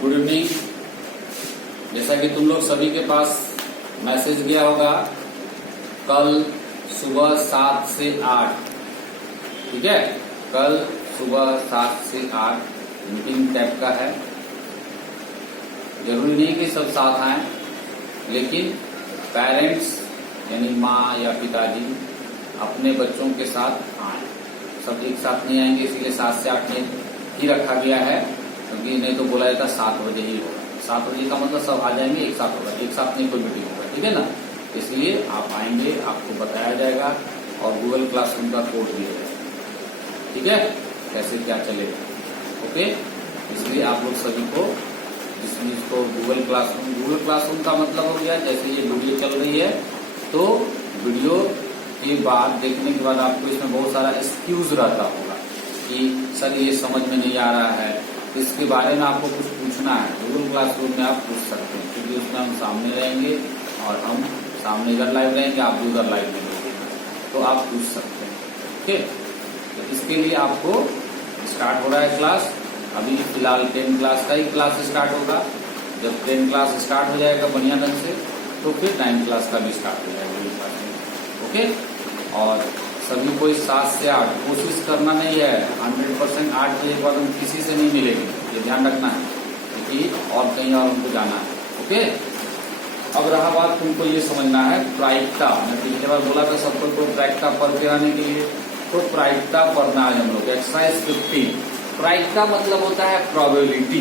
Good evening. जैसा कि तुम लोग सभी के पास मैसेज गया होगा, कल सुबह 7 से 8, ठीक है, कल सुबह 7 से 8 मीटिंग टाइप का है। जरूरी नहीं कि सब साथ आए, लेकिन पेरेंट्स यानी माँ या पिताजी अपने बच्चों के साथ आए। सब एक साथ नहीं आएंगे, इसलिए 7 से 8 में ही रखा गया है, क्योंकि नहीं तो बोला जाता 7 बजे ही होगा। 7 बजे का मतलब सब आ जाएंगे, एक साथ होगा, एक साथ नहीं कोई मीटिंग होगा, ठीक है ना। इसलिए आप आएंगे, आपको बताया जाएगा और गूगल क्लासरूम का कोड दिया जाएगा, ठीक है, कैसे क्या चलेगा, ओके। इसलिए आप लोग सभी को जिसको गूगल क्लासरूम का मतलब हो गया, जैसे ये वीडियो चल रही है तो वीडियो के बाद देखने के बाद आपको इसमें बहुत सारा एक्सक्यूज रहता होगा कि सर ये समझ में नहीं आ रहा है, इसके बारे में आपको कुछ पूछना है, गूगल क्लासरूम में आप पूछ सकते हैं, क्योंकि उसमें हम सामने रहेंगे और हम सामने इधर लाइव रहेंगे, आप भी उधर लाइव रहेंगे, तो आप पूछ सकते हैं, ओके। तो इसके लिए आपको स्टार्ट हो रहा है क्लास। अभी फिलहाल 10 क्लास का ही क्लास स्टार्ट होगा। जब 10 क्लास स्टार्ट हो जाएगा बढ़िया ढंग से, तो फिर 9 क्लास का भी स्टार्ट हो जाएगा, ओके। और सभी को 7 से 8 कोशिश करना नहीं है, 100% 8 बजे के बाद हम किसी से नहीं मिलेंगे, ये ध्यान रखना है, क्योंकि और कहीं और हमको जाना है, ओके। अब रहा बात, तुमको ये समझना है प्रायिकता। मैं पिछले बार बोला था सबको तो प्रायिकता पढ़ के आने के लिए, तो प्रायिकता पढ़ना है हम लोग। एक्सरसाइज 15। प्रायिकता मतलब होता है प्रोबेबिलिटी।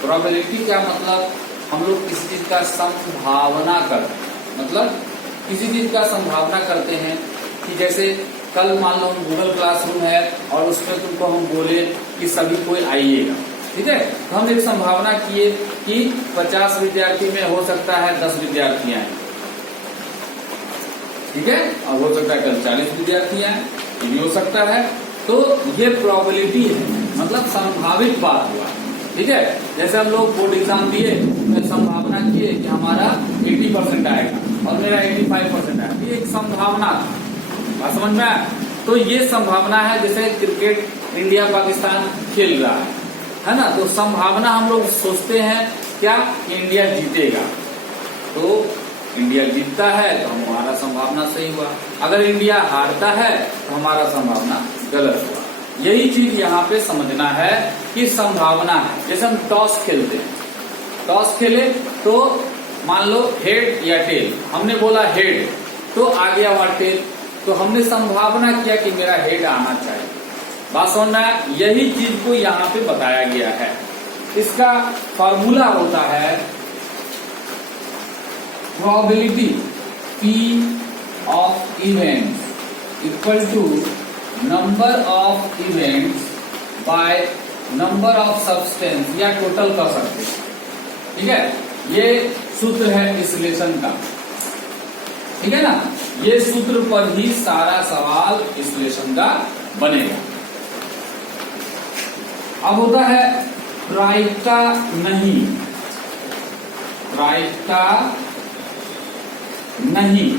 प्रोबेबिलिटी क्या मतलब, हम लोग किसी चीज का संभावना करते हैं, मतलब किसी चीज का संभावना करते हैं कि जैसे कल मान लो हम गूगल क्लासरूम है और उसमें तुमको हम बोले कि सभी कोई आइएगा, ठीक है, तो हम एक संभावना किए कि 50 विद्यार्थी में हो सकता है 10 विद्यार्थी आए, ठीक है, और हो सकता है कल 40 विद्यार्थी आए, ये भी हो सकता है। तो ये प्रोबेबिलिटी है, मतलब संभावित बात हुआ, ठीक है। जैसे हम लोग बोर्ड एग्जाम दिए तो संभावना किए कि हमारा 80% आएगा और मेरा 85% आएगा, ये एक संभावना बात समझ में आया। तो ये संभावना है, जैसे क्रिकेट इंडिया पाकिस्तान खेल रहा है ना, तो संभावना हम लोग सोचते हैं क्या कि इंडिया जीतेगा, तो इंडिया जीतता है तो हमारा संभावना सही हुआ, अगर इंडिया हारता है तो हमारा संभावना गलत हुआ। यही चीज यहाँ पे समझना है कि संभावना है। जैसे हम टॉस खेलते हैं, टॉस खेले तो मान लो हेड या टेल, हमने बोला हेड तो आ गया वहां टेल, तो हमने संभावना किया कि मेरा हेड आना चाहिए। बात समझना है, यही चीज को यहाँ पे बताया गया है। इसका फॉर्मूला होता है probability P of events equal to number of events by number of substance, या टोटल कर सकते हैं, ठीक है। ये सूत्र है इस रिलेशन का, ठीक है ना। ये सूत्र पर ही सारा सवाल इस रिलेशन का बनेगा। अब होता है प्रायिकता नहीं, प्रायिकता नहीं,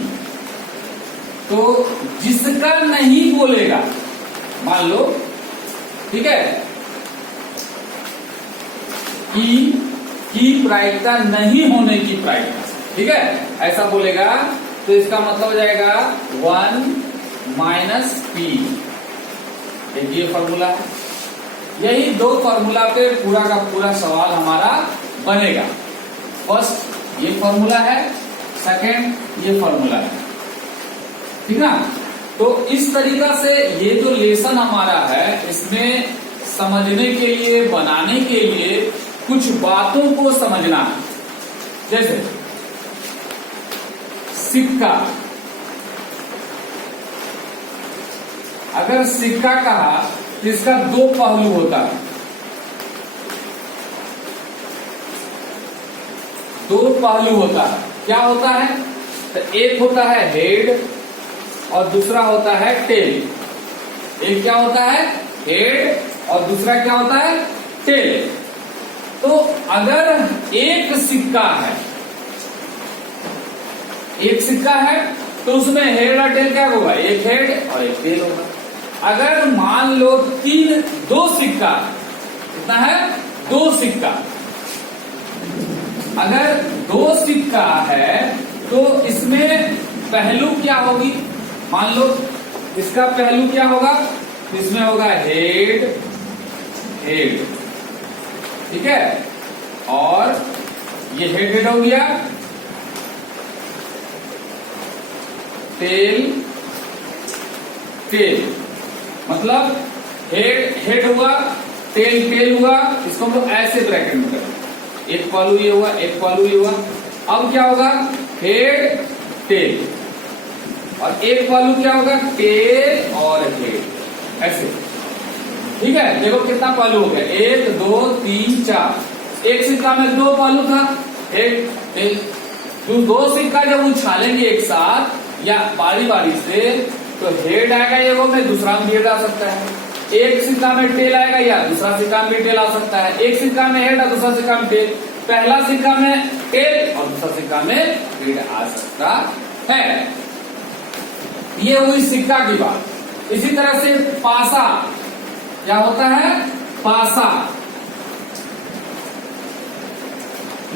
तो जिसका नहीं बोलेगा, मान लो, ठीक है, कि प्रायिकता नहीं होने की प्रायिकता, ठीक है, ऐसा बोलेगा तो इसका मतलब हो जाएगा 1 माइनस P। ये फॉर्मूला है, यही 2 फॉर्मूला पे पूरा का पूरा सवाल हमारा बनेगा। फर्स्ट ये फॉर्मूला है, सेकंड ये फॉर्मूला है, ठीक ना। तो इस तरीका से ये जो लेसन हमारा है, इसमें समझने के लिए, बनाने के लिए कुछ बातों को समझना है। जैसे सिक्का, अगर सिक्का कहा तो इसका 2 पहलू होता है, 2 पहलू होता है। क्या होता है, तो एक होता है हेड और दूसरा होता है टेल। एक क्या होता है, हेड, और दूसरा क्या होता है, टेल। तो अगर एक सिक्का है, एक सिक्का है तो उसमें हेड और टेल क्या होगा, एक हेड और एक टेल होगा। अगर मान लो 2 सिक्का, कितना है, 2 सिक्का, अगर दो सिक्का है तो इसमें पहलू क्या होगी, मान लो इसका पहलू क्या होगा, इसमें होगा हेड, हेड, ठीक है, और ये हेड हेड हो गया, टेल टेल, मतलब हेड हेड हुआ, टेल टेल हुआ, इसको हम लोग ऐसे ब्रैकेट में करें, एक पहलू ये हुआ, एक पहलू ये हुआ। अब क्या होगा, हेड टेल, और एक पहलू क्या होगा, टेल और हेड, ऐसे, ठीक है। देखो कितना पहलू हो गया, 1 2 3 4, एक सिक्का में 2 पहलू था, हेड टेल। तो 2 सिक्का जब उछालेंगे एक साथ या बारी बारी से, तो हेड आएगा ये वो में, दूसरा में हेड आ सकता है, एक सिक्का में टेल आएगा या दूसरा सिक्का में टेल आ सकता है, एक सिक्का में हेड और दूसरा सिक्का में टेल, पहला सिक्का में टेल और दूसरा सिक्का में हेड आ सकता है। ये हुई सिक्का की बात। इसी तरह से पासा, क्या होता है, पासा।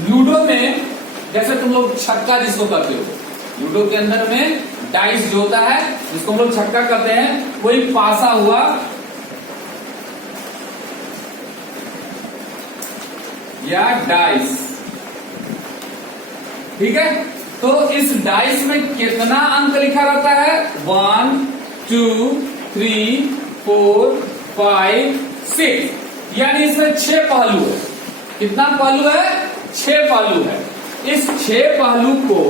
लूडो में जैसे तुम लोग छक्का जिसको कहते हो, लूडो के अंदर में डाइस जो होता है जिसको हम लोग छक्का कहते हैं, वही पासा हुआ, या डाइस, ठीक है। तो इस डाइस में कितना अंक लिखा रहता है, 1 2 3 4 5 6, यानी इसमें 6 पहलू है। कितना पहलू है, 6 पहलू है। इस 6 पहलू को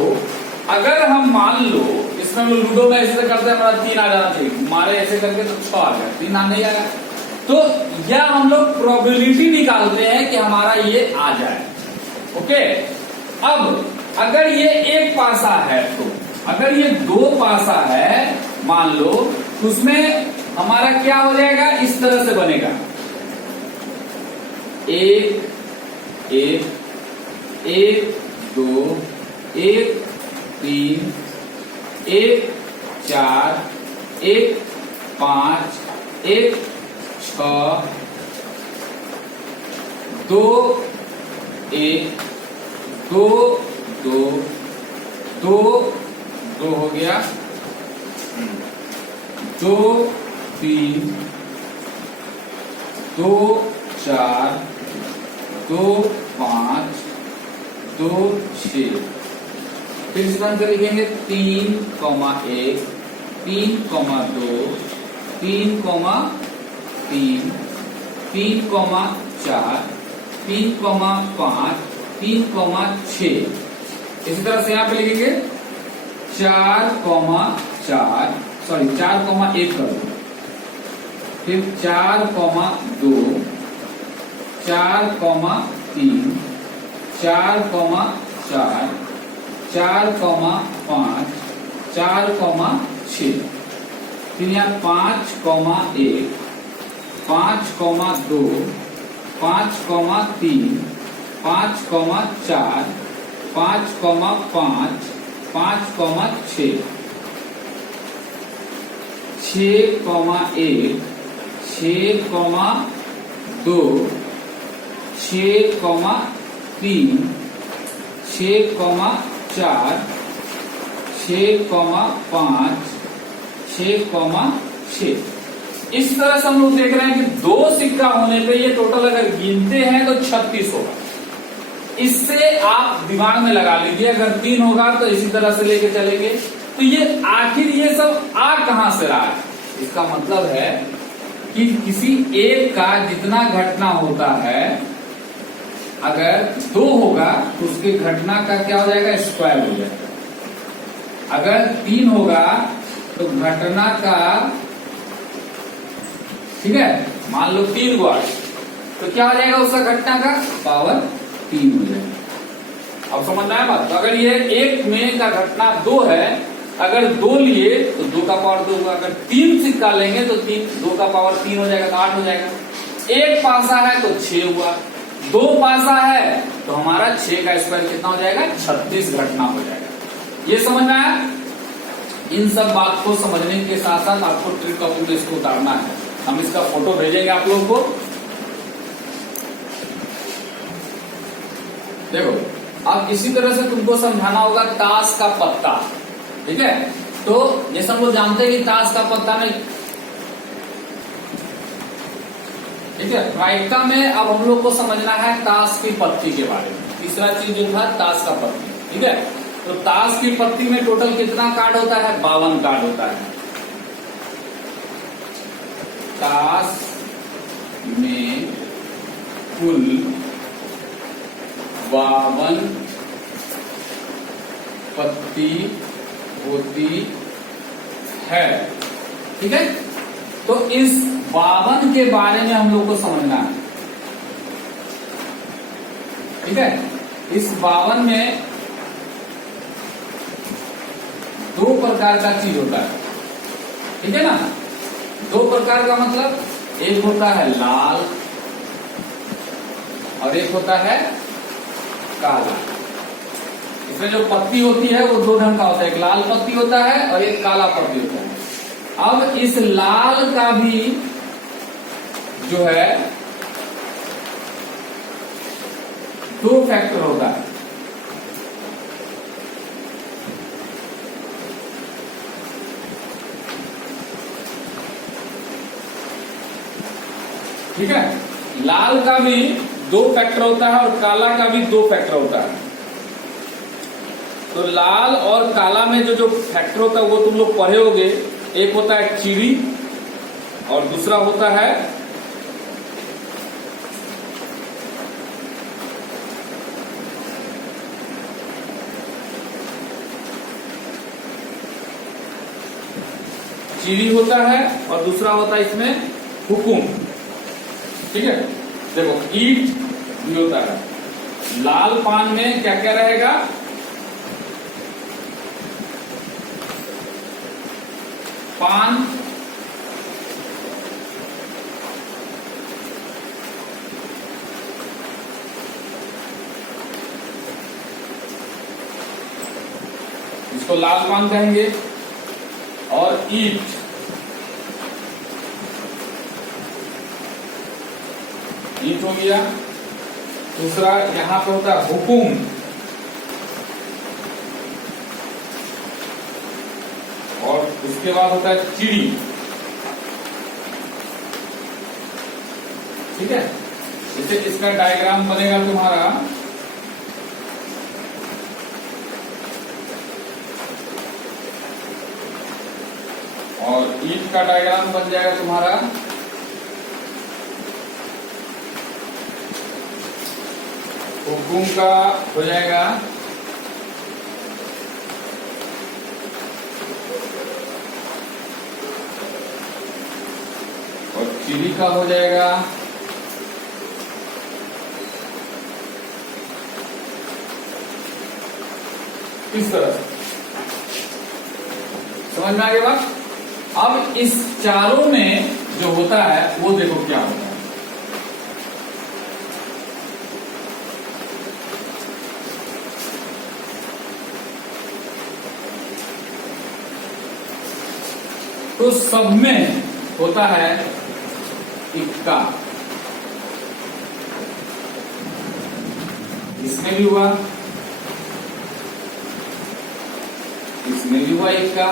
अगर हम मान लो, इसमें हम लूडो में ऐसे करते हैं, हमारा 3 आ जाना चाहिए, मारे ऐसे करके तो 6 आ गया, 3 नहीं आएगा। तो यह हम लोग प्रोबेबिलिटी निकालते हैं कि हमारा ये आ जाए, ओके। अब अगर ये एक पासा है, तो अगर ये 2 पासा है मान लो, उसमें हमारा क्या हो जाएगा, इस तरह से बनेगा, 1 1 1 2 1 3 1 4 1 5 1 6 2 1 2 2 2 2 हो गया, 2 3 2 4 2 5 2 6। फिर इस तरह से लिखेंगे 3 1 3 2 3 3 3 4 3 5 3 6। इसी तरह से यहां पे लिखेंगे 4 4, सॉरी 4 1 कर दो, फिर 4 2 4 3 4 4 4 5 4 6, फिर यहाँ 5 1 5 2 5 3 5 4 5 5 5 6 6 1 6 2 6 3 6 4 6 5 6 6। इस तरह से हम लोग देख रहे हैं कि 2 सिक्का होने पे ये टोटल अगर गिनते हैं तो 36 होगा। इससे आप दिमाग में लगा लीजिए, अगर 3 होगा तो इसी तरह से लेके चलेंगे। तो ये आखिर ये सब आ कहां से रहा है, इसका मतलब है कि किसी एक का जितना घटना होता है, अगर 2 होगा तो उसके घटना का क्या हो जाएगा, स्क्वायर हो जाएगा। अगर 3 होगा तो घटना का, ठीक है, मान लो 3 गुआ तो क्या हो जाएगा उसका घटना का पावर 3 हो जाएगा। अब समझ में आया बात। तो अगर ये एक में का घटना 2 है, अगर 2 लिए तो 2 का पावर 2 होगा, अगर 3 सिक्का लेंगे तो 2 का पावर 3 हो जाएगा तो 8 हो जाएगा। एक पासा है तो 6 हुआ, 2 पासा है तो हमारा 6 का स्क्वायर कितना हो जाएगा, 36 घटना हो जाएगा। ये समझ में आया। इन सब बात को समझने के साथ साथ आपको ट्रिक कॉपी में इसको उतारना है। हम इसका फोटो भेजेंगे आप लोगों को। देखो अब इसी तरह से तुमको समझाना होगा ताश का पत्ता, ठीक है। तो जैसे हम लोग जानते हैं कि ताश का पत्ता में, ठीक है, वाइका में अब हम लोग को समझना है ताश की पत्ती के बारे में। तीसरा चीज जो था ताश का पत्ती, ठीक है। तो ताश की पत्ती में टोटल कितना कार्ड होता है? 52 कार्ड होता है। ताश में कुल 52 पत्ती होती है, ठीक है। तो इस 52 के बारे में हम लोग को समझना है, ठीक है। इस 52 में 2 प्रकार का चीज होता है, ठीक है ना। 2 प्रकार का मतलब, एक होता है लाल और एक होता है काला। इसमें जो पत्ती होती है वो 2 ढंग का होता है, एक लाल पत्ती होता है और एक काला पत्ती होता है। अब इस लाल का भी जो है 2 फैक्टर होता है, ठीक है। लाल का भी 2 फैक्टर होता है और काला का भी 2 फैक्टर होता है। तो लाल और काला में जो फैक्टर होता है वो तुम लोग पढ़े होगे। एक होता है चिड़ी और दूसरा होता है चिड़ी होता है और दूसरा होता है इसमें हुकुम, ठीक है। देखो ईट भी होता है। लाल पान में क्या क्या रहेगा? पान, इसको लाल पान कहेंगे, और ईट, ईट हो गया। दूसरा यहां पे होता है हुकुम, और उसके बाद होता है चिड़ी, ठीक है। इसे इसका डायग्राम बनेगा तुम्हारा, और ईट का डायग्राम बन जाएगा तुम्हारा हुकुम का हो जाएगा और चिड़ी का हो जाएगा इस तरह से। समझ में आ गई बात? अब इस चारों में जो होता है वो देखो क्या होता है। तो सब में होता है इक्का, इसमें भी हुआ, इसमें भी हुआ इक्का,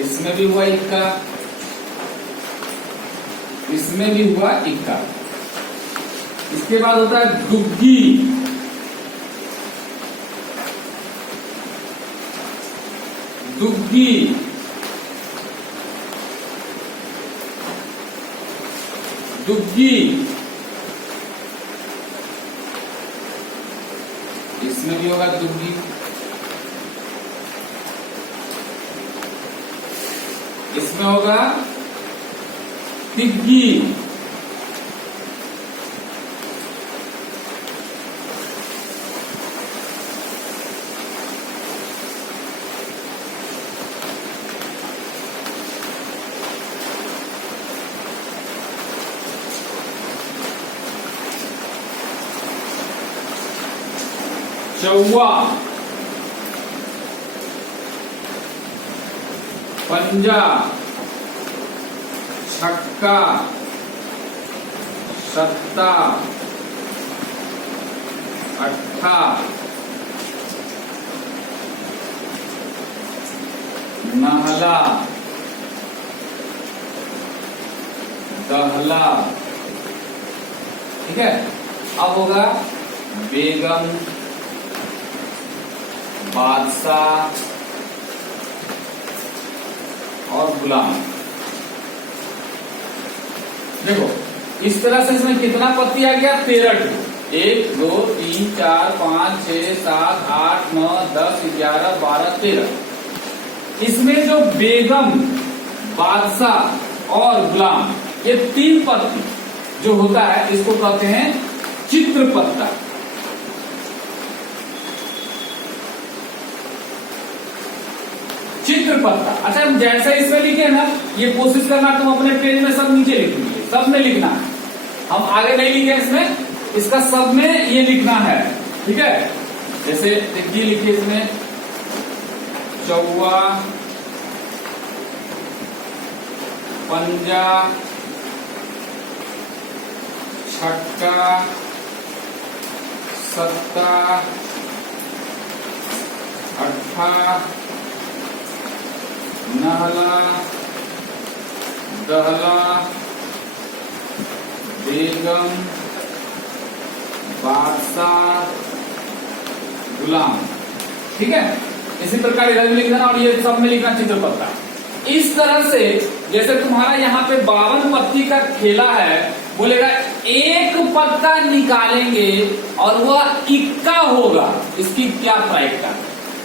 इसमें भी हुआ इक्का, इसमें भी हुआ इक्का। इसके बाद होता है दुग्गी, दुग्गी, दुग्गी, इसमें भी होगा दुग्गी, इसमें होगा तिग्गी, चौवा, पंजा, छक्का, सत्ता, अट्ठा, नहला, दहला। ठीक है, अब होगा बेगम, बादशाह और गुलाम। देखो इस तरह से इसमें कितना पत्ती आ गया? 13। 1 2 3 4 5 6 7 8 9 10 11 12 13। इसमें जो बेगम, बादशाह और गुलाम, ये 3 पत्ती जो होता है इसको कहते हैं चित्र पत्ता। चित्र पत्ता। अच्छा, हम जैसे इसमें लिखे ना, ये कोशिश करना तुम अपने पेज में सब नीचे लिखोगे, सब में लिखना है। हम आगे नहीं लिखे इसमें, इसका सब में ये लिखना है। ठीक है, जैसे ये लिखिए इसमें चौवा, पंजा, छक्का, सत्ता, अट्ठा, नहला, दहला, बेगम, बादशाह, गुलाम। ठीक है, इसी प्रकार इधर भी लिखना और ये सब में लिखना चित्र पत्ता। इस तरह से जैसे तुम्हारा यहाँ पे 52 पत्ती का खेला है, बोलेगा एक पत्ता निकालेंगे और वह इक्का होगा, इसकी क्या प्राइस का।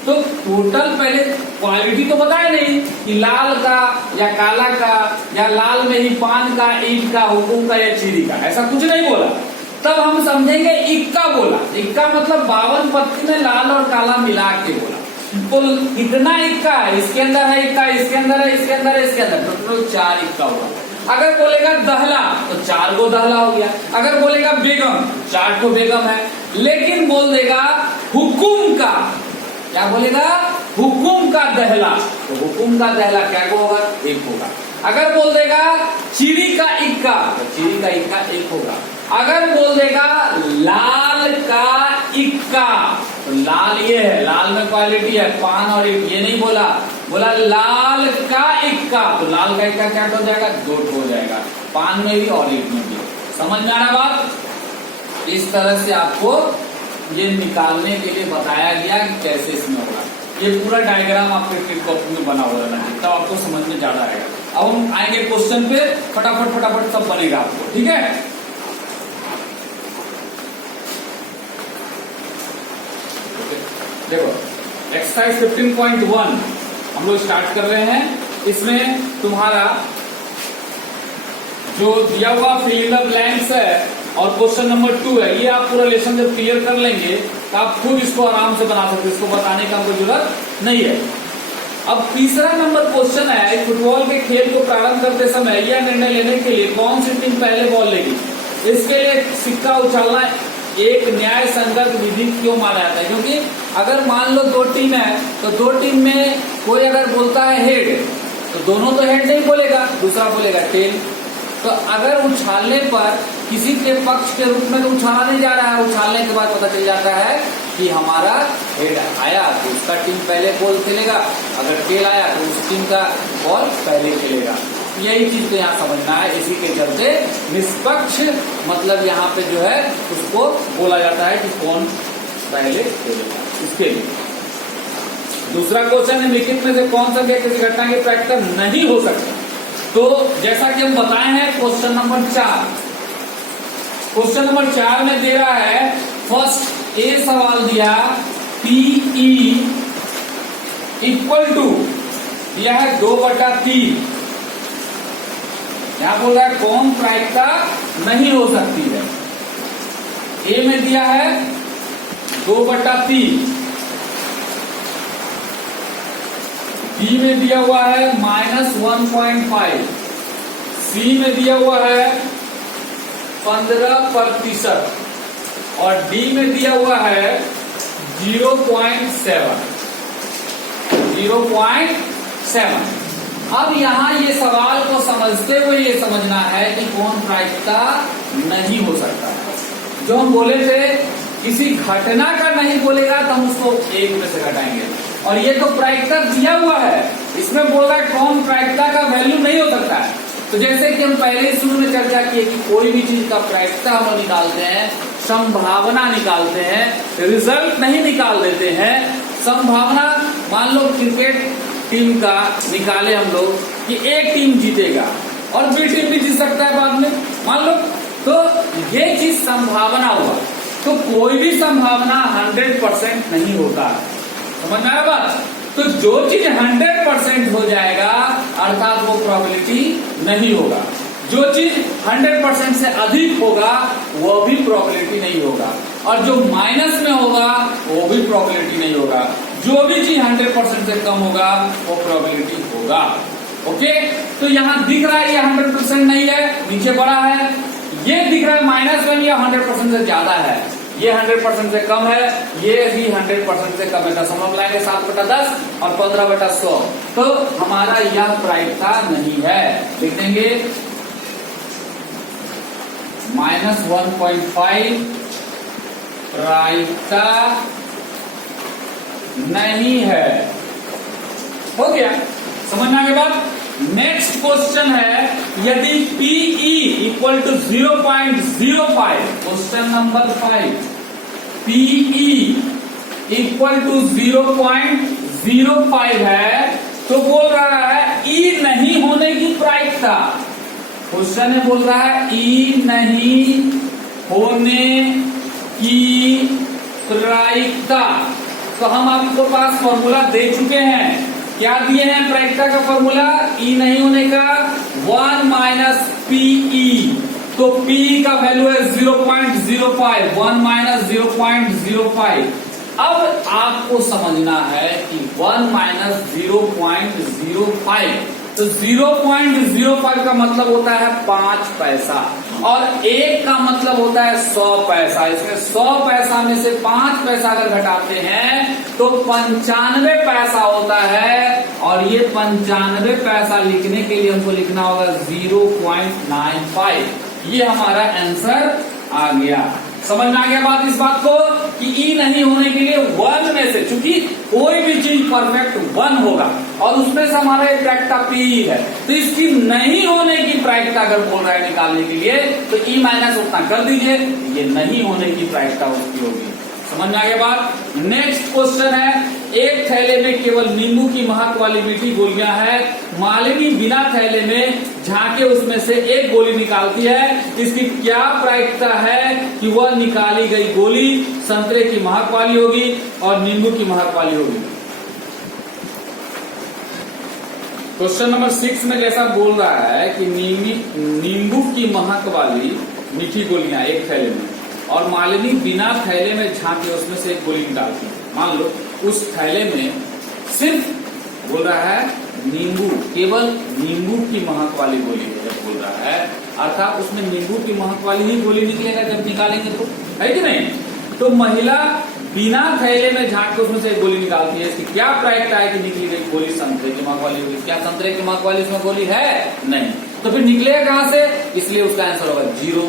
तो टोटल पहले क्वालिटी तो बताया नहीं कि लाल का या काला का या लाल में ही पान का, ईंट का, हुकुम का या चीनी का, ऐसा कुछ नहीं बोला। तब हम समझेंगे इक्का बोला। इक्का मतलब 52 पत्ती में लाल और काला मिला के बोला। तो कितना इक्का है? इसके अंदर है इक्का, इसके अंदर है, इसके अंदर है, इसके अंदर, टोटल 4 इक्का होगा। अगर बोलेगा दहला तो 4 गो दहला हो गया। अगर बोलेगा बेगम, 4 को बेगम है। लेकिन बोल देगा हुकुम का, क्या बोलेगा? हुकुम का दहला, तो हुकुम का दहला क्या होगा? 1 होगा। अगर बोल देगा चिड़ी का इक्का, तो चिड़ी का इक्का 1 होगा। अगर बोल देगा लाल का इक्का, तो लाल ये है, लाल में क्वालिटी है, पान और ईंट, ये नहीं बोला, बोला लाल का इक्का, तो लाल का इक्का क्या हो जाएगा? 2 हो जाएगा, पान में भी और ईंट में भी। समझ में आ रहा बात? इस तरह से आपको ये निकालने के लिए बताया गया कि कैसे इसमें होगा। ये पूरा डायग्राम आपके ट्रिक कॉपी में बना हुआ रहना है, तब आपको समझ में ज्यादा आएगा। अब हम आएंगे क्वेश्चन पे, फटाफट फटाफट सब बनेगा आपको। ठीक है, देखो एक्सरसाइज 15.1 हम लोग स्टार्ट कर रहे हैं। इसमें तुम्हारा जो दिया हुआ फिल इन द ब्लैंक्स है और क्वेश्चन नंबर 2 है, ये आप पूरा लेसन जब क्लियर कर लेंगे तो आप खुद इसको आराम से बना सकते, इसको बताने का कोई जरूरत नहीं है। अब तीसरा नंबर क्वेश्चन है, फुटबॉल के खेल को प्रारंभ करते समय यह निर्णय लेने के लिए कौन सी टीम पहले बॉल लेगी? इसके लिए सिक्का उछालना एक न्याय संगत विधि क्यों माना जाता है? क्योंकि अगर मान लो 2 टीम है, तो 2 टीम में कोई अगर बोलता है हेड, तो दोनों तो हेड नहीं बोलेगा, दूसरा बोलेगा टेल। तो अगर उछालने पर किसी के पक्ष के रूप में तो उछाला नहीं जा रहा है, उछालने के बाद पता चल जाता है कि हमारा हेड आया तो उसका टीम पहले बॉल खेलेगा, अगर टेल आया तो उस टीम का बॉल पहले खेलेगा। यही चीज तो यहाँ समझना है। इसी के चलते निष्पक्ष मतलब यहाँ पे जो है उसको बोला जाता है कि कौन पहले खेलेगा। इसके लिए दूसरा क्वेश्चन है, लिखित में से कौन सा किसी घटना की प्रायिकता नहीं हो सकता? तो जैसा कि हम बताए हैं क्वेश्चन नंबर 4, क्वेश्चन नंबर 4 में दे रहा है, फर्स्ट ए सवाल दिया PE इक्वल टू दिया है 2/3। यहां बोल रहा है कौन प्रायिकता नहीं हो सकती है? ए में दिया है 2/3, बी में दिया हुआ है -1.5, सी में दिया हुआ है 15% और डी में दिया हुआ है 0.7। अब यहाँ ये सवाल को समझते हुए ये समझना है कि कौन प्रायिकता नहीं हो सकता है। जो हम बोले थे किसी घटना का नहीं बोलेगा तो हम उसको 1 में से घटाएंगे। और ये तो प्रायिकता दिया हुआ है, इसमें बोल रहा है कौन प्रायिकता का वैल्यू नहीं हो सकता है। तो जैसे कि हम पहले शुरू में चर्चा किए कि कोई भी चीज का प्रायिकता हम निकालते हैं, संभावना निकालते हैं, रिजल्ट नहीं निकाल देते हैं। संभावना मान लो क्रिकेट टीम का निकाले हम लोग कि एक टीम जीतेगा और बी टीम भी जीत सकता है बाद में, मान लो, तो ये चीज संभावना हुआ। तो कोई भी संभावना 100% नहीं होता, समझ में आया बात। तो जो चीज 100% हो जाएगा अर्थात वो प्रोबेबिलिटी नहीं होगा, जो चीज 100% से अधिक होगा वो भी प्रोबेबिलिटी नहीं होगा, और जो माइनस में होगा वो भी प्रोबेबिलिटी नहीं होगा। जो भी चीज 100% से कम होगा वो प्रोबेबिलिटी होगा। ओके, तो यहां दिख रहा है ये 100% नहीं है, नीचे बड़ा है। ये दिख रहा है -1 या 100% से ज्यादा है, ये 100% से कम है, ये भी 100% से कम है। दशमलव लाएंगे 7/10 और 15/100, तो हमारा यह प्रायिकता नहीं है। लिख देंगे -1.5 प्रायिकता नहीं है। हो गया, समझ में आ गया बात। नेक्स्ट क्वेश्चन है, यदि PE equal to 0.05, question number 5, PE equal to 0.05 है, तो बोल रहा है E नहीं होने की प्रायिकता। क्वेश्चन है, बोल रहा है E नहीं होने की प्रायिकता। तो हम आपको पास फॉर्मूला दे चुके हैं, क्या दिए हैं प्रायिकता का फॉर्मूला? E नहीं होने का 1 माइनस PE, तो PE का वैल्यू है 0.05, 1 माइनस 0.05। अब आपको समझना है कि 1 माइनस 0.05, तो 0.05 का मतलब होता है 5 पैसा, और 1 का मतलब होता है 100 पैसा। इसमें 100 पैसा में से 5 पैसा अगर घटाते हैं तो 95 पैसा होता है, और ये 95 पैसा लिखने के लिए हमको लिखना होगा 0.95। ये हमारा आंसर आ गया। समझ में आ गया बात, इस बात को कि E नहीं होने के लिए 1 में से, चूंकि कोई भी चीज परफेक्ट 1 होगा और उसमें से हमारा एक प्रायिकता PE है, तो इसकी नहीं होने की प्रायिकता अगर बोल रहा है निकालने के लिए तो E माइनस उतना कर दीजिए, ये नहीं होने की प्रायिकता उसकी होगी। समझ में आ गया बात। नेक्स्ट क्वेश्चन है, एक थैले में केवल नींबू की महक वाली मीठी गोलियां हैं, मालिनी बिना थैले में झांके उसमें से एक गोली निकालती है, इसकी क्या प्रायिकता है कि वह निकाली गई गोली संतरे की महक वाली होगी और नींबू की महक वाली होगी। क्वेश्चन नंबर 6 में जैसा बोल रहा है कि नींबू की महक वाली मीठी गोलियां एक थैले में, और मालिनी बिना थैले में झांके उसमें से एक गोली निकालती है। मान लो उस थैले में सिर्फ बोल रहा है नींबू, केवल नींबू की महक वाली गोली जब बोल रहा है, अर्थात उसमें नींबू की महक वाली ही गोली निकलेगा जब निकालेंगे, तो है कि नहीं। तो महिला बिना थैले में झांक के उसमें से एक गोली निकालती है, इसकी क्या प्रायिकता है कि निकली गई गोली संतरे की महक वाली होगी? क्या संतरे की महक वाली उसमें गोली है? नहीं, तो फिर निकलेगा कहां से? इसलिए उसका आंसर होगा 0।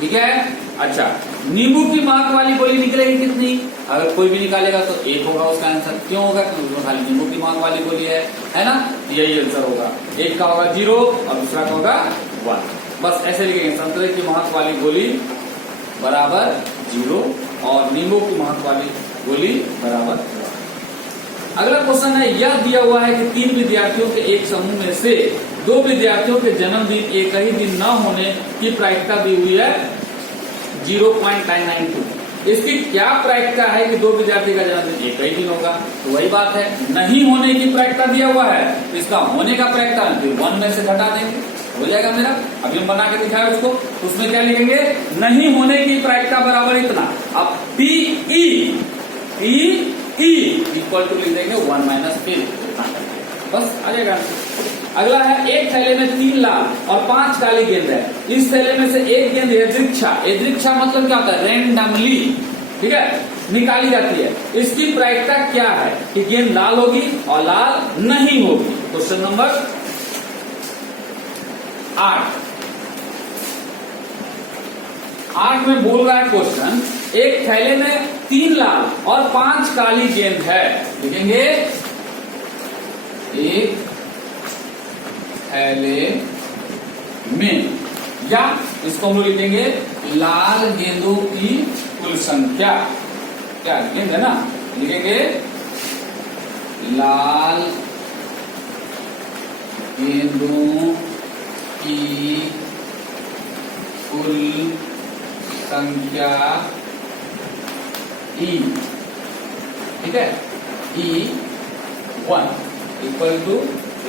ठीक है। अच्छा, नींबू की महक वाली गोली निकलेगी कितनी? अगर कोई भी निकालेगा तो 1 होगा उसका आंसर। क्यों होगा? क्योंकि उसमें खाली नींबू की महक वाली गोली है ना, यही आंसर होगा। एक का होगा 0 और दूसरा का होगा 1। बस ऐसे लिखेंगे, संतरे की महक वाली गोली बराबर 0 और नींबू की महक वाली गोली बराबर 1। अगला क्वेश्चन है, यह दिया हुआ है कि 3 विद्यार्थियों के एक समूह में से 2 विद्यार्थियों के जन्मदिन एक ही दिन न होने की प्रायिकता दी हुई है 0.992। इसकी क्या प्रायिकता है कि 2 विद्यार्थी का जन्मदिन एक ही दिन होगा? तो वही बात है, नहीं होने की प्रायिकता दिया हुआ है, तो इसका होने का प्रायिकता 1 में से घटा देंगे, हो जाएगा मेरा। अभी हम बना के दिखाए उसको, तो उसमें क्या लिखेंगे? नहीं होने की प्रायिकता बराबर इतना। अब PE इक्वल टू लिख देंगे 1 माइनस फिर, बस आ जाएगा। अगला है, एक थैले में 3 लाल और 5 काली गेंद है, इस थैले में से एक गेंद यदृच्छा मतलब क्या होता है? रैंडमली, ठीक है, निकाली जाती है। इसकी प्रायिकता क्या है कि गेंद लाल होगी और लाल नहीं होगी? क्वेश्चन नंबर 8 में बोल रहा है क्वेश्चन एक थैले में 3 लाल और 5 काली गेंद है, लिखेंगे एक थैले में, या इसको हम लोग लिखेंगे लाल गेंदों की कुल संख्या, क्या गेंद है ना, लिखेंगे लाल गेंदों की कुल संख्या E, ठीक है, E1 इक्वल टू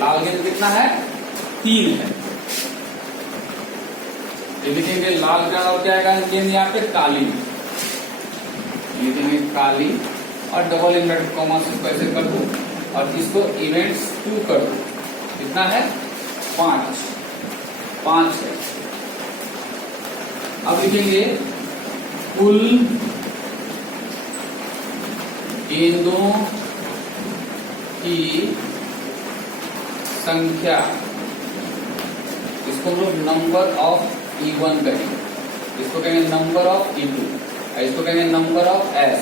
लाल गेंद कितना है, 3 है, लिखेंगे लाल का और क्या आएगा गेंद यहाँ पे काली, लिखेंगे काली और डबल इन्वर्टेड कॉमा से इसको ऐसे कर दो और इसको इवेंट्स 2 कर दो, कितना है 5 है। अब लिखेंगे कुल गेंदों की संख्या, इसको हम लोग नंबर ऑफ E1 कहेंगे, इसको कहेंगे नंबर ऑफ E2, इसको कहेंगे number of S,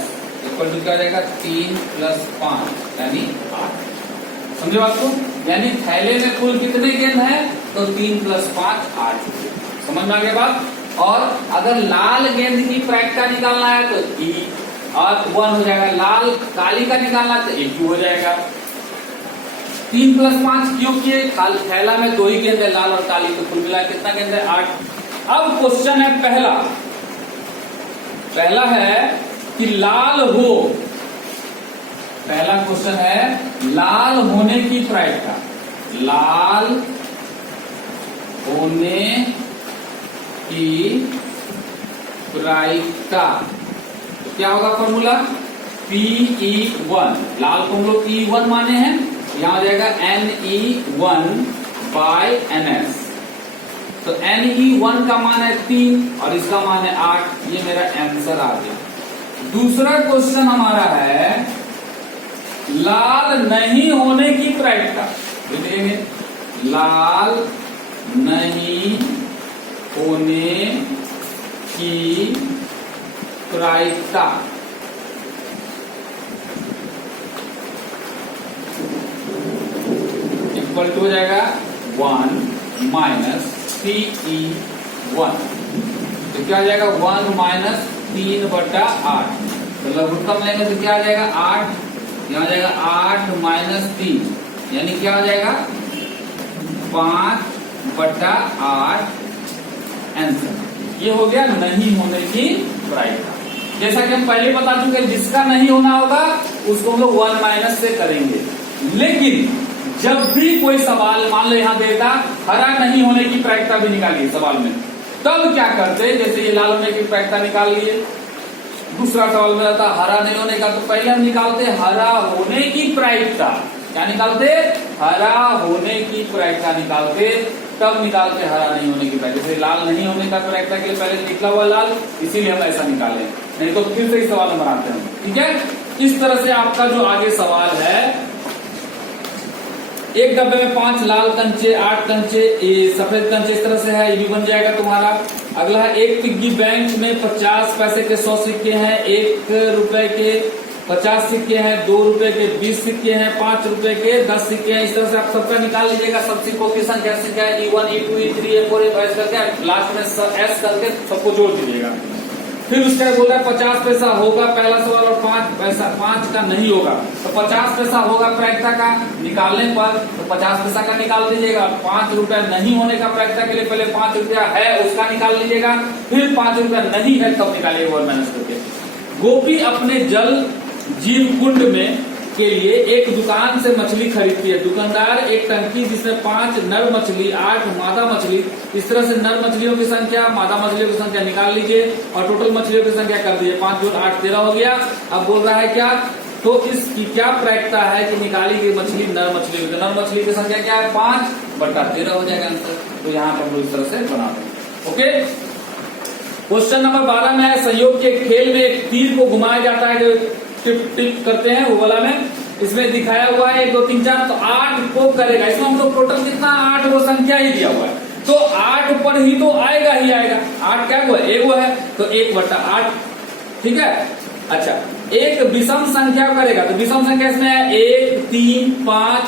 equal to क्या जाएगा 3 + 5 यानी 8। समझे बात को, यानी थैले में कुल कितने गेंद है, तो 3 + 5 8। समझ में आ गया बात। और अगर लाल गेंद की प्रायिकता निकालना है तो E और 1 हो जाएगा, लाल काली का निकालना है तो E2 हो जाएगा। 3 + 5 क्योंकि थैला में 2 ही गेंद है, लाल और काली, तो कुल मिला कितना गेंद है 8। अब क्वेश्चन है पहला है कि लाल हो, पहला क्वेश्चन है लाल होने की प्रायिकता, लाल होने की प्रायिकता तो क्या होगा फॉर्मूला, PE1, लाल को हम लोग E1 माने हैं, यहां आ जाएगा NE1/NS, तो NE1 का मान है 3 और इसका मान है 8, ये मेरा आंसर आ गया। दूसरा क्वेश्चन हमारा है लाल नहीं होने की प्रायिकता, लिखेंगे लाल नहीं होने की प्रायिकता, इक्वल टू हो जाएगा 1 - 3E1, तो क्या आ जाएगा 1 - 3/8, तो लघुत्तम लेंगे तो क्या आ जाएगा 8, यहाँ आ जाएगा 8 - 3 यानी क्या हो जाएगा 5/8 आंसर। ये हो गया नहीं होने की प्रायिकता। जैसा कि हम पहले बता चुके हैं, जिसका नहीं होना होगा उसको हम लोग 1 - से करेंगे। लेकिन जब भी कोई सवाल मान लो यहाँ देता हरा नहीं होने की प्रायिकता भी निकालिए सवाल में, तब क्या करते, जैसे ये लाल होने की प्रायिकता निकाल लिए, दूसरा सवाल में रहता हरा नहीं होने का, तो पहले हम निकालते हरा होने की प्रायिकता, क्या निकालते, हरा होने की प्रायिकता निकालते, तब निकालते हरा नहीं होने की प्रायिकता। जैसे लाल नहीं होने का प्रायिकता के लिए पहले निकला हुआ लाल, इसीलिए हम ऐसा निकाले, नहीं तो फिर से इस सवाल में बनाते हैं, ठीक है। इस तरह से आपका जो आगे सवाल है, एक डब्बे में 5 लाल कंचे, 8 कंचे, सफेद कंचे, इस तरह से है, ये भी बन जाएगा तुम्हारा। अगला है एक पिग्गी बैंक में 50 पैसे के 100 सिक्के हैं, 1 रुपए के 50 सिक्के हैं, 2 रुपए के 20 सिक्के हैं, 5 रुपए के 10 सिक्के हैं। इस तरह से आप सबका निकाल लीजिएगा, सब सिक्कों की संख्या है E1, E2, E3, E4, E5 करके लास्ट में S करके सबको जोड़ दीजिएगा। फिर उसका बोल रहा है 50 पैसा होगा पहला सवाल और 5 का नहीं होगा, तो 50 पैसा होगा प्रायिकता का निकालने पर, तो 50 पैसा का निकाल दीजिएगा। 5 रुपया नहीं होने का प्रायिकता के लिए पहले 5 रुपया है उसका निकाल लीजिएगा, फिर 5 रुपया नहीं है तब निकालिएगा 1 - करके। गोपी अपने जल जीव कुंड में के लिए एक दुकान से मछली खरीदती है। दुकानदार एक टंकी जिसमें 5 नर मछली, 8 मादा मछली, इस तरह से नर मछलियों की संख्या, मादा मछलियों की संख्या निकाल लीजिए और टोटल मछलियों की संख्या कर दीजिए। 5 × 8 13 हो गया। अब बोल रहा है क्या, तो इसकी क्या प्रायिकता है कि निकाली गई मछली नर मछली, तो नर मछली की संख्या क्या है 5/13 हो जाएगा आंसर। तो यहाँ पर हम लोग इस तरह से बना दें। ओके, क्वेश्चन नंबर 12 में है संयोग के खेल में एक तीर को घुमाया जाता है, जो टिप टिप करते हैं वो वाला में, इसमें दिखाया हुआ है 1 2 3 4, तो 8 को करेगा। इसमें हम लोग टोटल कितना 8 वो संख्या ही दिया हुआ है, तो 8 पर ही तो आएगा ही आएगा। 8 क्या हुआ, 1 है, तो 1/8 ठीक है। अच्छा, एक विषम संख्या करेगा तो विषम संख्या इसमें है 1, 3, 5,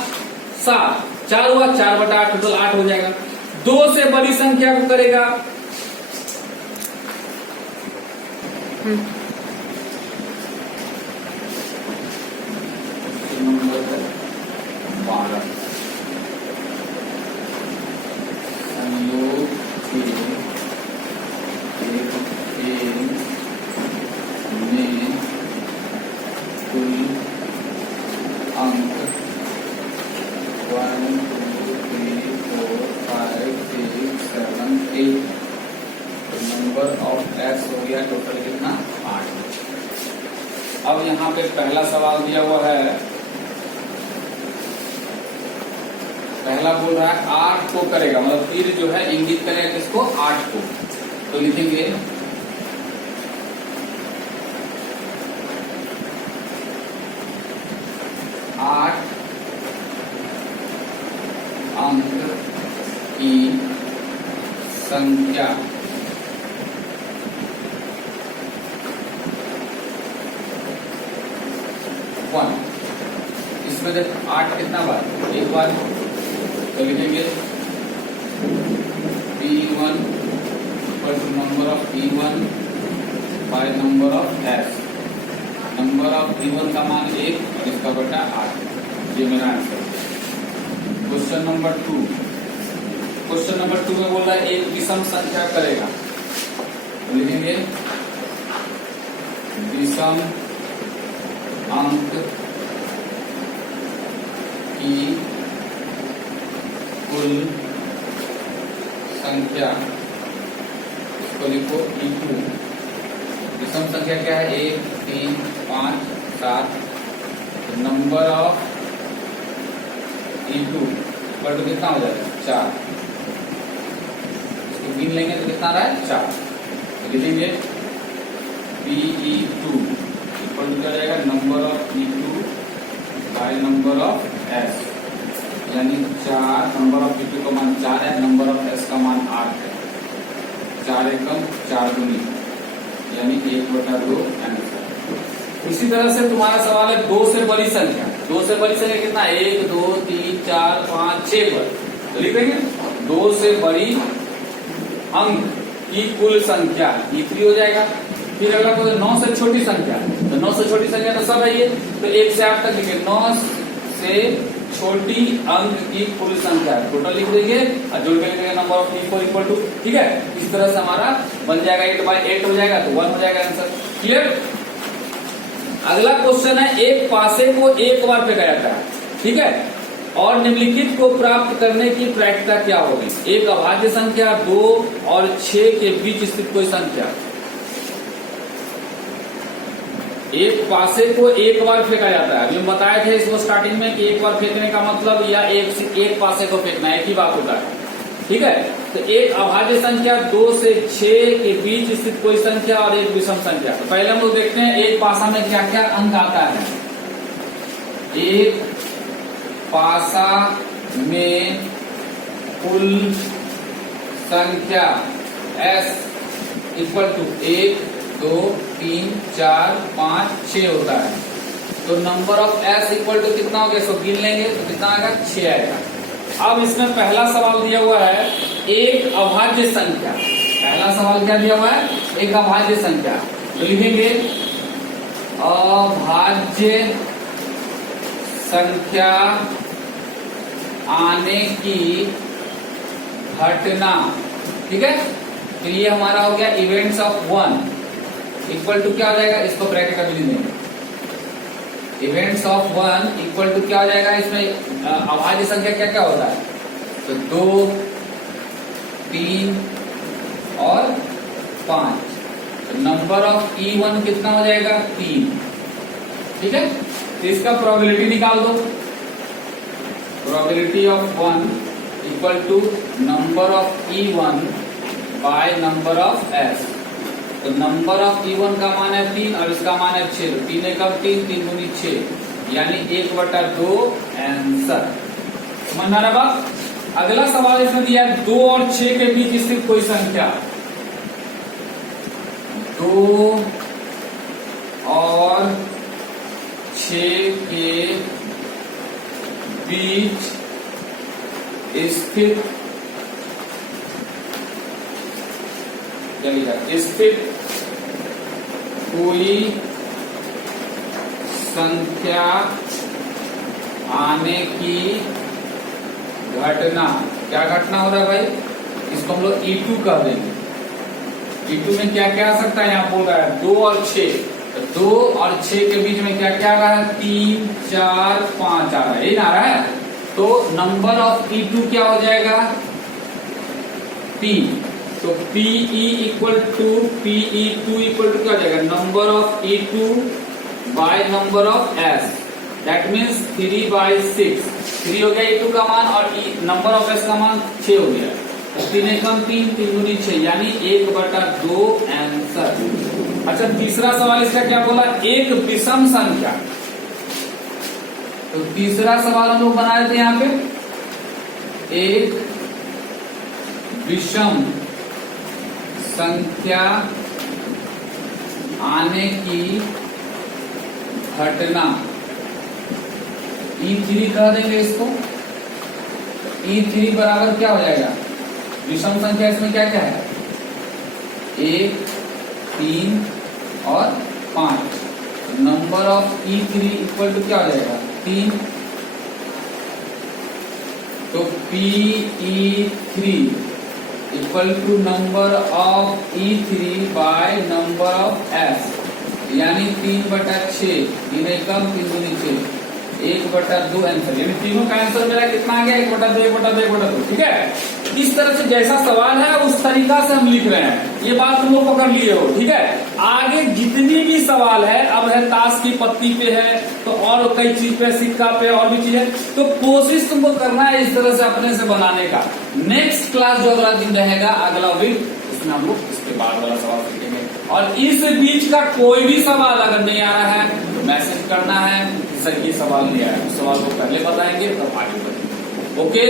7, 4 हुआ, 4/8 टोटल 8 हो जाएगा। 2 से बड़ी संख्या को करेगा नंबर 12 संयोग के एक खेल में कुल अंक 1, 2, 3, 4, 5, 6, 7, 8। नंबर ऑफ एस हो गया टोटल कितना 8। अब यहाँ पे पहला सवाल दिया हुआ है, पहला बोल रहा है 8 को करेगा, मतलब तीर जो है इंगित करेगा किसको 8 को। तो लिखेंगे 8 अंक की संख्या इसमें देख 8 कितना बार एक बार, तो लिखेंगे P1 equal to number of P1 by number of S। Number of P1 का मान 1 और इसका बटा 8। ये मेरा answer. Question number 2, question number 2 में बोल रहा है एक विषम संख्या करेगा, तो लिखेंगे विषम अंक की कुल संख्या, इसको लिखो E2। विषम संख्या क्या है 1, 3, 5, 7। नंबर ऑफ E2 पर तो कितना हो जाएगा 4। इसको गिन लेंगे तो कितना आ रहा है 4। तो लिखेंगे PE2 इक्वल टू क्या जाएगा number of E2 by number of S, यानी 4। नंबर ऑफ E2 का मान 4 है, नंबर ऑफ S का मान 8 है। 4 एकम 4 दूनी, यानी 1/2 आंसर। इसी तरह से तुम्हारा सवाल है 2 से बड़ी संख्या। 2 से बड़ी संख्या कितना 1, 2, 3, 4, 5, 6 पर, तो लिख देंगे 2 से बड़ी अंक की कुल संख्या E3 हो जाएगा। फिर अगला तो 9 से छोटी संख्या, तो 9 से छोटी संख्या तो सब है ये, तो 1 से 8 तक लिखे 9 से छोटी अंक की कुल संख्या टोटल लिख देंगे और जोड़ के लिखेंगे number of P4 equal to. ठीक है, इस तरह से हमारा बन जाएगा 8/8 हो जाएगा, तो 1 हो जाएगा आंसर। क्लियर। अगला क्वेश्चन है एक पासे को एक बार फेंका जाता है, ठीक है, और निम्नलिखित को प्राप्त करने की प्रायिकता क्या होगी। एक अभाज्य संख्या 2 और 6 के बीच स्थित कोई संख्या। एक पासे को एक बार फेंका जाता है। अभी हम बताए थे इसको स्टार्टिंग में कि एक बार फेंकने का मतलब या एक पासे को फेंकना, एक ही बात होता है। ठीक है, तो एक अभाज्य संख्या 2 से 6 के बीच स्थित कोई संख्या और एक विषम संख्या। तो पहले हम लोग देखते हैं एक पासा में क्या क्या अंक आता है। एक पासा में कुल संख्या S इक्वल टू 1, 2, 3, 4, 5, 6 होता है। तो number of S equal to कितना हो गया, इसको गिन लेंगे तो कितना आएगा 6 आएगा। अब इसमें पहला सवाल दिया हुआ है एक अभाज्य संख्या। पहला सवाल क्या दिया हुआ है, एक अभाज्य संख्या। तो लिखेंगे अभाज्य संख्या आने की घटना। ठीक है, तो ये हमारा हो गया इवेंट्स ऑफ 1 इक्वल टू क्या हो जाएगा, इसको ब्रैकेट में लिख देंगे। इवेंट्स ऑफ 1 इक्वल टू क्या हो जाएगा, इसमें अभाज्य संख्या क्या क्या होता है, तो 2, 3 और 5। नंबर ऑफ E1 कितना हो जाएगा 3। ठीक है, तो इसका प्रोबेबिलिटी निकाल दो। Probability of 1 equal to number of E1 by number of S। तो नंबर ऑफ E1 का मान है 3 और इसका मान है 6। 3 एकम 3, 3 दूनी 6, यानी 1/2 आंसर। समझ में आ रहा बात। अगला सवाल इसमें दिया है 2 और 6 के बीच स्थित कोई संख्या। 2 बीच स्थित, क्या लिखा, स्थित कोई संख्या आने की घटना, क्या घटना हो रहा है भाई, इसको हम लोग E2 कर देंगे। E2 में क्या क्या आ सकता है, यहाँ बोल रहा है 2 और 6, 2 और 6 के बीच में क्या क्या आ रहा है, 3, 4, 5 आ रहा है, ये ना आ रहा है। तो नंबर ऑफ E2 क्या हो जाएगा, P। तो PE equal to PE2 equal to क्या हो जाएगा, number of E2 by number of S, that means 3/6। 3 हो गया E2 का मान और नंबर ऑफ S का मान 6 हो गया। 3 एकम 3, 3 दूनी 6, यानी 1/2 आंसर। अच्छा, तीसरा सवाल इसका क्या बोला, एक विषम संख्या। तो तीसरा सवाल हम लोग बनाए थे यहाँ पे, एक विषम संख्या आने की घटना, E3 कह देंगे इसको। E3 बराबर क्या हो जाएगा, विषम संख्या इसमें क्या क्या है, 1, 3 और 5। Number of E3 equal to क्या हो जाएगा, 3। तो PE3 equal to number of E3 by number of S, यानी 3/6, 3 एकम 3 दूनी 6, 1/2 आंसर। यानी तीनों का आंसर मेरा कितना आ गया, 1/2, 1/2, 1/2। ठीक है, इस तरह से जैसा सवाल है उस तरीका से हम लिख रहे हैं, ये बात तुम लोग पकड़ लिए हो। ठीक है, आगे जितनी भी सवाल है, अब है ताश की पत्ती पे है, तो और कई चीज पे, सिक्का पे, और भी चीज है, तो कोशिश तुमको करना है इस तरह से अपने से बनाने का। नेक्स्ट क्लास जो अगला दिन रहेगा, अगला वीक, उसमें हम लोग इसके बाद वाला सवाल सीखेंगे। और इस बीच का कोई भी सवाल अगर नहीं आ रहा है तो मैसेज करना है कि सर ये सवाल नहीं आया, उस सवाल को पहले बताएंगे तब आगे बढ़ेंगे। ओके,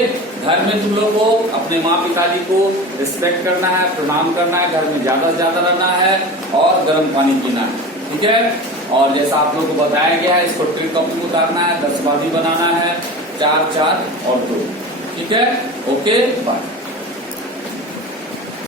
घर में तुम लोग को अपने माँ पिताजी को रिस्पेक्ट करना है, प्रणाम करना है, घर में ज्यादा से ज्यादा रहना है और गर्म पानी पीना है। ठीक है, और जैसा आप लोग को बताया गया है, इसको ट्रिक कॉपी में उतारना है, 10 बाजी बनाना है, 4, 4 और 2। ठीक है, ओके, बाय।